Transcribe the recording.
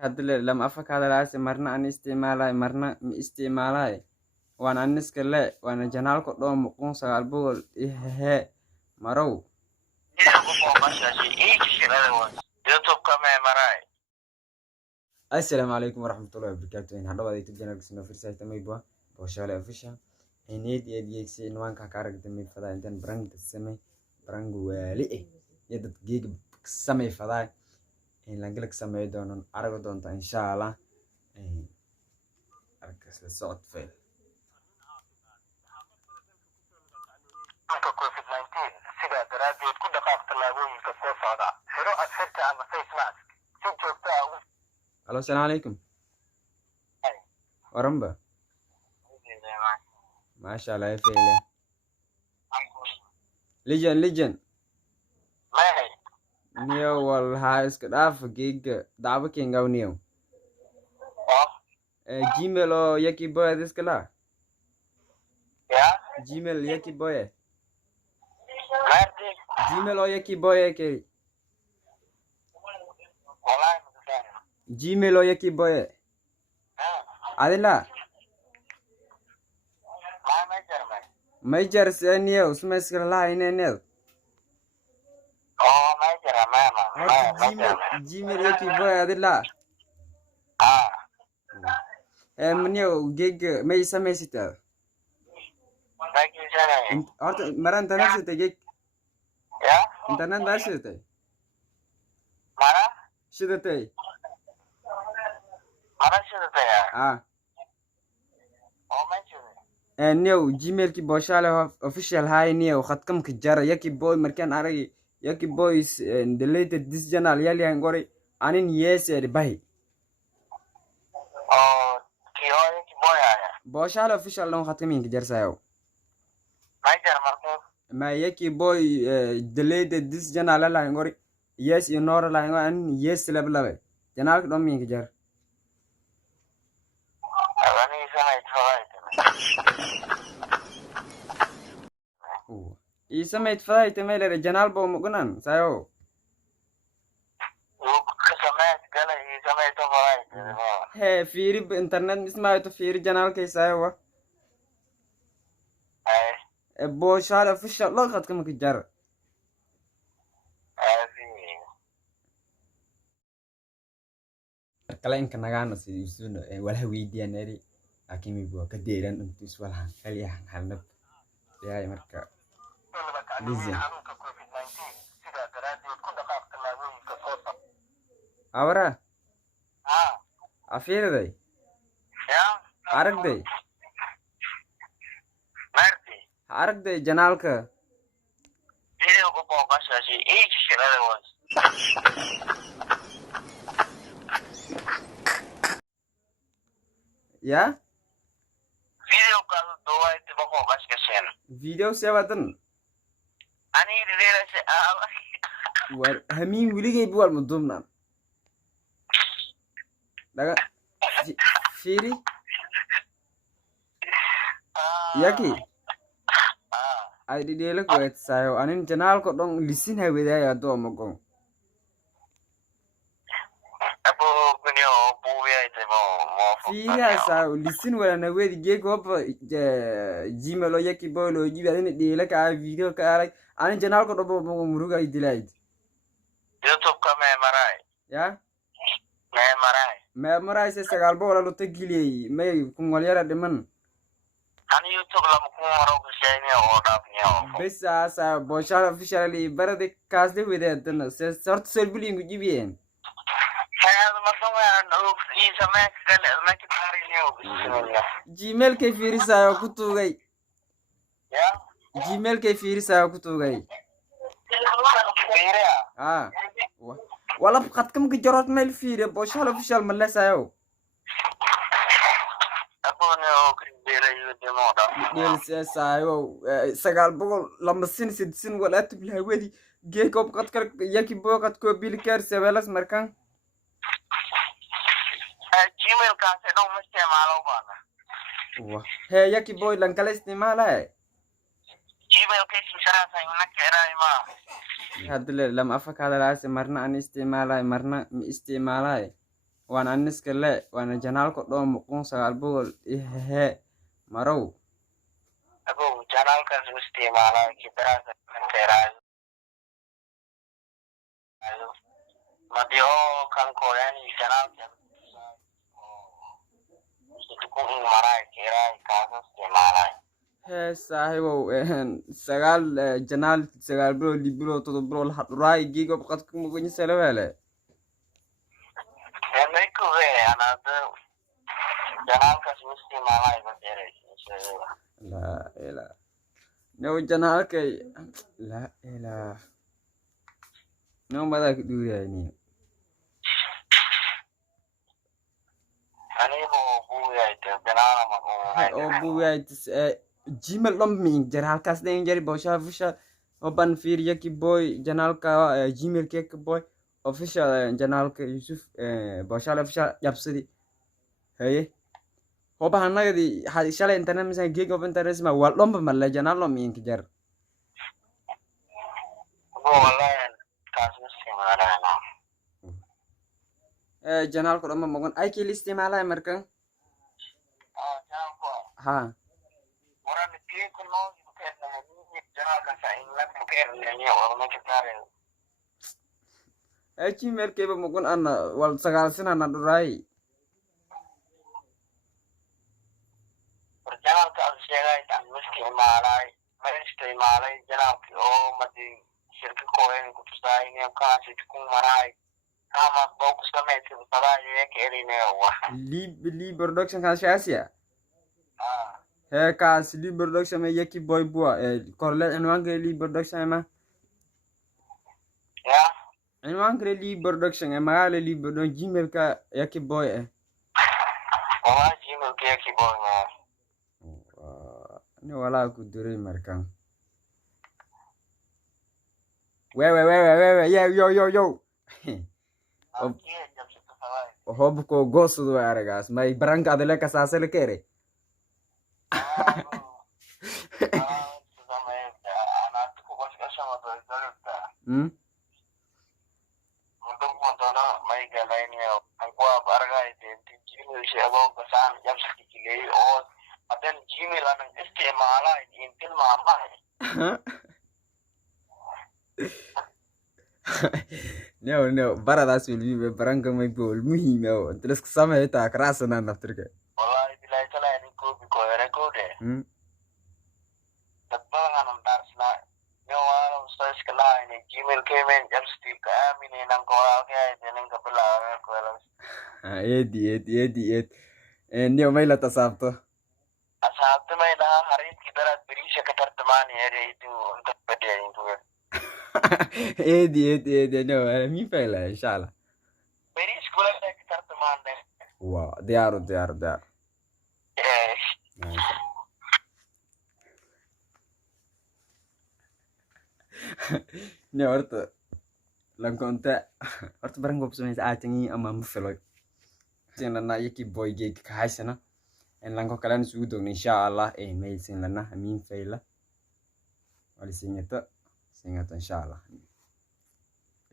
هذا لما أفك هذا العاس مرنا أن استعماله مرنا استعماله وأنا نسكله وأنا جنال كده مقون سالبول إيه مرو. السلام عليكم ورحمة الله وبركاته. إن هذا بدي تجينا قسنا فرصة تميبوا بوشالة أفشة. هنيد يديك إنوان كارك تمي فدا إنتن برانج السمي برانج وليه يد جيج سمي فدا إن لانجلك سمي دونن أرجو دونتا إن شاء الله أركز الصوت فيل. COVID-19 sida daraaddeed ku dhaqaaqta laabooyinka soo socda xiro asxirta ama face mask si joogto ah. Halo, السلام عليكم. ورمبا ما شاء الله يفعله لجن نيو والهايس كداف جيج دعوة كينغاو نيو جيميل او يكي بوي ديس كلا جيميل يكي بوي جيميل او يكي بوي كي جيميل او يكي بوي أدلا ما يجر سنيو سمسك الله إنيل جيميل يكي بوي أدلا منيو جيج ما يسمى سيتا أنت مران تنافسته جيج أنت نافسته Mara? شدتي Mara shidata ya? نيو جيميل كي بوشالة official هاي نيو خد كم كجارة يكي بوي مركان عرقي يكي بويس deleted this channel يلي هنقولي أنين يس باهي Kiyo yaki boya ya? بوشالة official لون خد كمين كجار سايو Niger marko? ما يكي بوي deleted this channel يلي هنقولي yes ignore لا هنقولي أنين yes لبلا channel كدوم مين كجار Abani sana itfawai إيسا يتفاي تميل الجنال بو مقنن سايو Kasamayat gala isama itfawai هي فيري بإنترنت اسمها فيري جنال كي سايو بوشالة official لون خد كم كجار kalain kanagana si isuno wala weydiyan eri akimi bo ka deeran intus wala kaliyahan halnab yaay marka lizin Aduunka COVID-19 sida daraaddeed ku dhaqaaqta laabooyinka soo socda. awra afirday aragday Marti aragday janaalka video ku booqashashi each shirada was ya video ka duway tiba ko kashkashen video sewadan ani direla se war hamin wiligay buwal mudumna daga firi yaki ay didela ko et sayo anin janaal ko dong lisin hawedaya do magon abu kunyo buya itemo mo firi sayo lisin wala na wedi ge ko jimelo yaki bolo jibi anin dela ka video ka ay anin janaal ko do muruga idilay YouTube ka me maray ya me maray se sagal bo wala lo tegili may kungol yara deman ani YouTube la mu maro ko shayni o dafniyo bes asa boshara officially barade kasde wede dan se sort selbulingu jibien hayad masuma no isama kale ma kitari niyo bismillah Gmail ke firi sayo kutugay ya Gmail ke firi sayo kutugay Fira wala qad kam ki jarot mail firi boshara official mala sayo Abuno kidira yudemo da del se sayo sagal bogol lamasin sidsin wala tibla wedi ge ko qad kar yaki bo qad ko bil kar se welas markan Gmail ka se no muste malo bana he yaki boy lan kala istimala Gmail ke sara sa una kera ima هذا لما أفك هذا العاس مرنا أن استعماله مرنا استعماله وانا نسكله وانا janaalka dhoom 1900 marow abo janaalkaas u isticmaalaa kibrada inteeraad madio kan koyani janaalka ku maray kiray kaas isticmaalay saaxiibow sagaal janaal sagaal bilo libilo todo bilo la dhuray giga qad ku mugan salawale meeku anada janaalkaas u isticmaalay badeeray la ila no janaalkay la ila no mada ku duurayni anigu buuyay janaala ma oo buuyay Gmail dom min janaalkaas deen jari boosha fisha oban fiir Yaki boy janaalka Gmail cake boy official janaalka Yusuf boosha la fisha yabsidi haye obahanagadi shalay internet misan gig of internet ma wal dom ma la janaal lo min jar wallahi kaas isticmaalana janaalka dom ma ay kii isticmaalay markan janaalku ha waran kiiku noo keenna janaalka sain la keenna oo ma jitaare Gmail keba mugun ana wal sagal sina na dhuray janaalka sheegay aan isticmaalay ma isticmaalay janaalki oo madi shirka kooyeen ku tusay inay kaasi ku maray ama boo ku sameeyay sabay keerine wax li production kan shaasiya kaas li production me Yaki boy bua korle inwaanka li production ma ya inwaanka li production magaala li production Gmail ka Yaki boy waa Gmail ka Yaki boy ni wala ku duray markan we yo hob ko gosudo aragaas may branka adale ka saasale kere Gmail aan isticmaalay intii maamay no baradaas wilbi baranka may bol muhiim ah intaas ka sameeyta kraasana naftirka wallahi bilaa talaani koobi ko rekode dadbadan aan darsna no wala ustaaska laayne Gmail kemen jamstil ka aminenan ko okay denan ka bilaa ko la edi niyo may la tasaabto asaabta may laha hariidki daraad beriisha ka tartamaani ereydu inta badiyay intu edi no mi fayla inshallah beriis kula ka tartamaane wow diyaar ne horta lankonta horta baranka kubsamaysa aatangi ama mufilo sinlana Yaki boy gig ka haysana en lanko kalena isugu doogna insha allah may sinlana amin fayla wali singata insha allah